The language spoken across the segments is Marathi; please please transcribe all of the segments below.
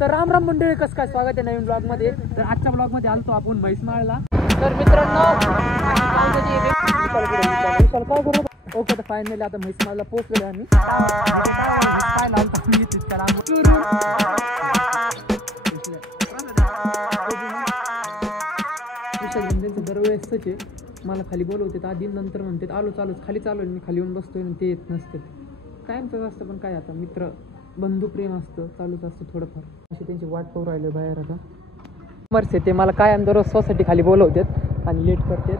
तर राम राम मंडळी, कसं काय स्वागत आहे नवीन ब्लॉग मध्ये. तर आजच्या ब्लॉग मध्ये आलतो आपण म्हैसमाळला. तर मित्रांनो ओके, तर फायनली आता म्हैसमाळला पोहोचलो आम्ही. दरवेळेसच आहे, मला खाली बोलवते आधी, नंतर म्हणतात आलो चालूच, खाली चालू मी खाली येऊन बसतोय आणि ते येत नसते. कायमचं असतं, पण काय आता मित्र बंधू प्रेम असतं, चालूच असतं थोडंफार. अशी त्यांची वाट पाहू राहिलं बाहेर. आता मर्स ते मला काय दररोज सोसायटी खाली बोलवतात आणि लेट करतात.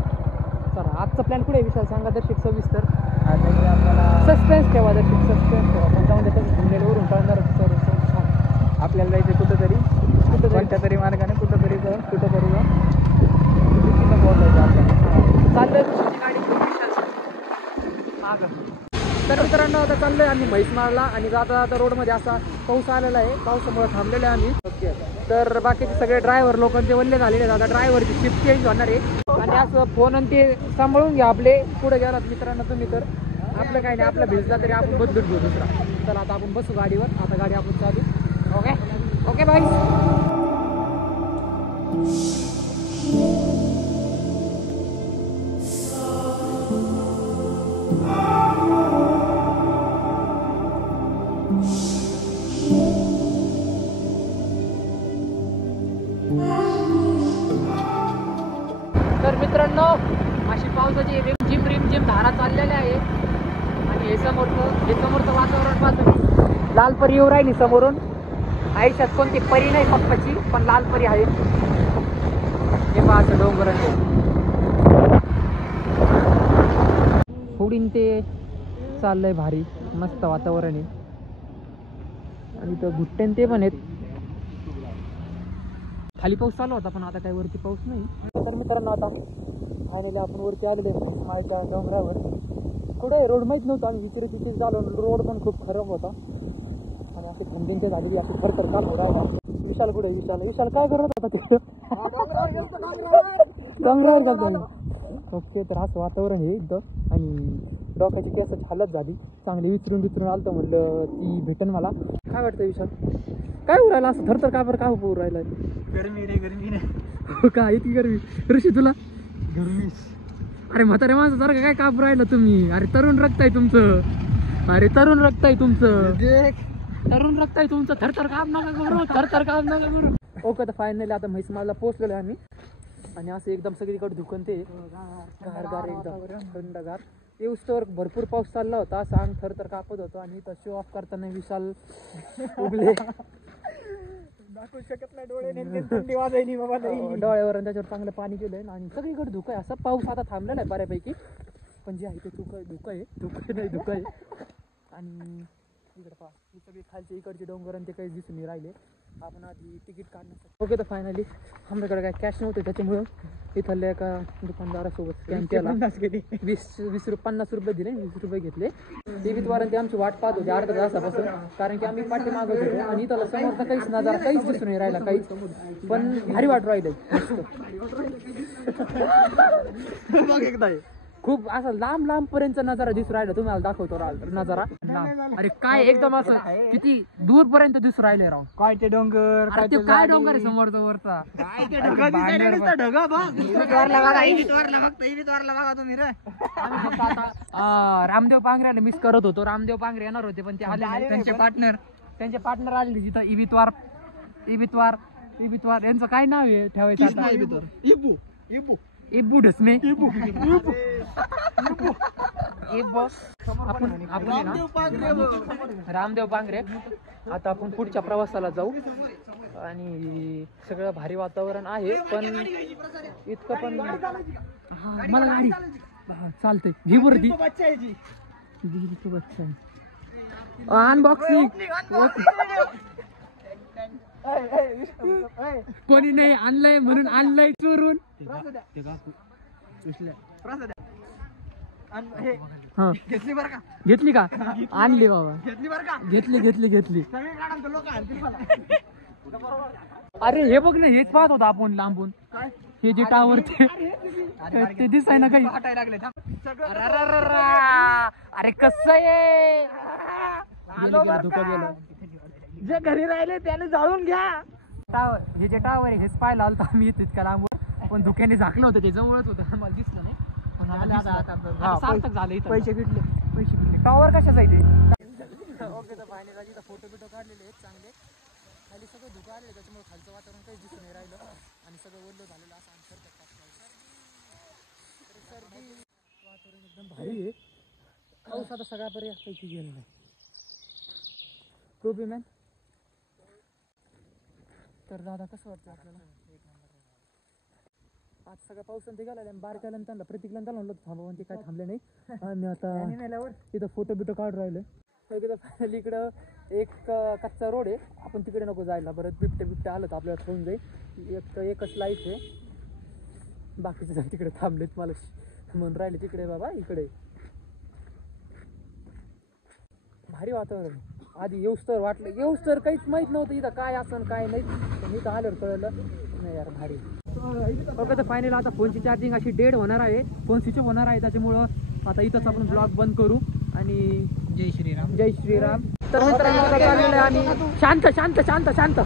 चला आजचा प्लॅन कुठे विचार सांगा दर्शक सविस्तर. सस्पेन्स ठेवा दर्शक, सस्पेन्स ठेवा. पण जाऊन देतात थंबनेलवरून कळणार सर छान आपल्याला जायचं कुठंतरी, कोणत्या तरी मार्गाने कुठंतरी जाऊन कुठंतरी जाऊन चाललंय गाडी मागं. तर मित्रांनो आता चाललोय आम्ही म्हैसमाळला आणि जाता जाता रोडमध्ये असा पाऊस आलेला आहे, पावसामुळे थांबलेले आहे आम्ही. ओके, तर बाकीचे सगळे ड्रायव्हर लोकांचे वल्ले झालेले आहेत. आता ड्रायव्हरची शिफ्ट चेंज होणार आहे आणि असं फोन आणि ते सांभाळून घ्या आपले. पुढे गेलात मित्रांनो तुम्ही तर आपलं काही नाही, आपला भिजला तरी आपण बदलून घेऊ दुसरा. चला आता आपण बसू गाडीवर, आता गाडी आपण चालू. Okay okay bye. तर मित्रांनो अशी पावसाची रिमझिम धारा चाललेल्या आहे आणि हे समोरचं वातावरण पाहतो. लाल परी येऊ राहिली समोरून. आयुष्यात कोणती परी नाही पप्पाची, पण लाल परी आहे. हे पहा असं डोंगर थोडीन ते चाललंय भारी, मस्त वातावरण आहे. आणि तो गुट्टेन ते पण आहेत. खाली पाऊस चालू होता पण आता काही वरती पाऊस नाही. तर मित्रांनो आता फायनली आपण वरती आलेले माळच्या डोंगरावर. कुठे रोड माहीत नव्हतं, आम्ही विचारित झालो. रोड पण खूप खराब होता आणि अशी थंडींच्या झालेली अशी थरथर चालू राहिला. विशाल कुठे? विशाल काय करत होता तिकडं? डोंगरावर जातो. ओके, तर असं वातावरण आहे इथं आणि डोक्याची केसाची हालत झाली चांगली. विचरून आलतो, म्हणलं ती भेटेन मला. काय वाटतं विशाल? काय होऊ राहिला असं थरथर? का बरं काय होऊ राहिला? गरमी नाही काय इतकी गरमी ऋषी तुला? गरमी. अरे म्हातारे माणसासारखं काय कापू राहिलं तुम्ही? अरे तरुण रक्त आहे तुमचं. तरुण रक्त आहे तुमचं. थरथर काम नका करू. ओके, तर फायनली आता म्हैसमाळला पोहोचलेलो आहे आम्ही आणि असं एकदम सगळीकडे धुकन ते गारगार एकदम थंडगार. येऊस्तवर भरपूर पाऊस चालला होता, असं अंग थरथर कापत होतो. आणि इथं शो ऑफ करताना विशाल उगले दाखवू शकत नाही, डोळे थंडी वाजायली बाबा. डोळ्यावर आणि त्याच्यावर चांगलं पाणी केलंय आणि सगळीकडे धुकं आहे. असं पाऊस आता थांबलेला आहे बऱ्यापैकी, पण जे आहे ते धुकं आहे. आणि इकडे पहा, सगळी खालचे इकडचे डोंगर आणि ते काही दिसून नाही राहिले. आपण आधी तिकीट काढण्यासाठी. ओके, तर फायनली आमच्याकडे काय कॅश नव्हते, त्याच्यामुळं इथल्या एका दुकानदारासोबत स्कॅन केला. 50 रुपये दिले, 20 रुपये घेतले. टीव्हीद्वारे ते आमची वाट पाहत होते अर्धा तासापासून, कारण की आम्ही पाठी मागत होतो आणि इथं समोरचा काहीच नजारा काहीच दिसून नाही राहिला, काहीच. पण भारी वाट राहिलं खूप असं लांब पर्यंत नजारा दिसू राहिला. तुम्हाला दाखवतो नजारा. अरे काय एकदम असं किती दूर पर्यंत दिसू राहिले राव. काय ते डोंगर, काय डोंगर आहे समोरचा वरचा. रामदेव पांगऱ्याला मिस करत होतो. रामदेव पांगरे येणार होते पण ते आले. त्यांचे पार्टनर आले तिथं. इबितवार यांचं काय नाव आहे ठेवायचं? इब्बू ढसमे. रामदेव पांगरे. आता आपण पुढच्या प्रवासाला जाऊ आणि सगळं भारी वातावरण आहे, पण इतकं पण मला गाडी चालतंय. घे वरती अनबॉक्सिंग. कोणी नाही आणलंय म्हणून आणलंय चोरून. घेतली का? आणली बाबा, घेतली. अरे हे बघ ना, हेच पाहत होता आपण लांबून. हे जे टावर ते दिसाय ना काही. अरे कसं आहे? धोका गेला. जे घरी राहिले त्याने जाळून घ्या. हे जे टावर आहे हेच पाहायला आलो आम्ही तितक्या लांबवर, पण धुक्याने झाकलं होतं, ते जवळच होतं, आम्हाला दिसलं नाही. पण आता सार्थक झालं इथं. पैसे घेतले. टावर कशाचा आहे ते? ओके, तर फायनल इथं फोटो बिटो काढलेले आहेत चांगले. खाली सगळं धुकं आलेलं, त्याच्यामुळे खालचं वातावरण काहीच दिसून नाही राहिलं आणि सगळं ओलं झालेलं असं अंतर सर्दी वातावरण एकदम भारी आहे. पाऊस आता सगळ्या बऱ्यापैकी गेलेला आहे. टोपी मॅन. तर दादा कसं वाटतं आपल्याला? आज सगळा पाऊस ते गेला आणि बारक्याला त्यांना प्रतीकला त्यांना म्हणलं थांबा, पण ते काय थांबले नाही. आणि आता तिथं फोटो बिटो काढून राहिले. फायनली इकडं एक कच्चा रोड आहे, आपण तिकडे नको जायला, परत बिबट्या आलं तर आपल्याला ठेवून जाईल. एकच लाईफ आहे, बाकीचे जण तिकडे थांबलेत, मला म्हणून राहिले तिकडे बाबा इकडे. भारी वातावरण. आधी येऊस तर काहीच माहित नव्हतं इथं काय असं काय नाही, पण इथं आल्यावर कळलं नाही यार भारी. ओके, तर फायनल आता फोनची चार्जिंग अशी डेड होणार आहे, फोन स्विच ऑफ होणार आहे, त्याच्यामुळं आता इथंच आपण ब्लॉग बंद करू. आणि जय श्रीराम. जय श्रीराम. तर मित्रांनो आता चाललेलं आहे आणि शांत शांत शांत शांत.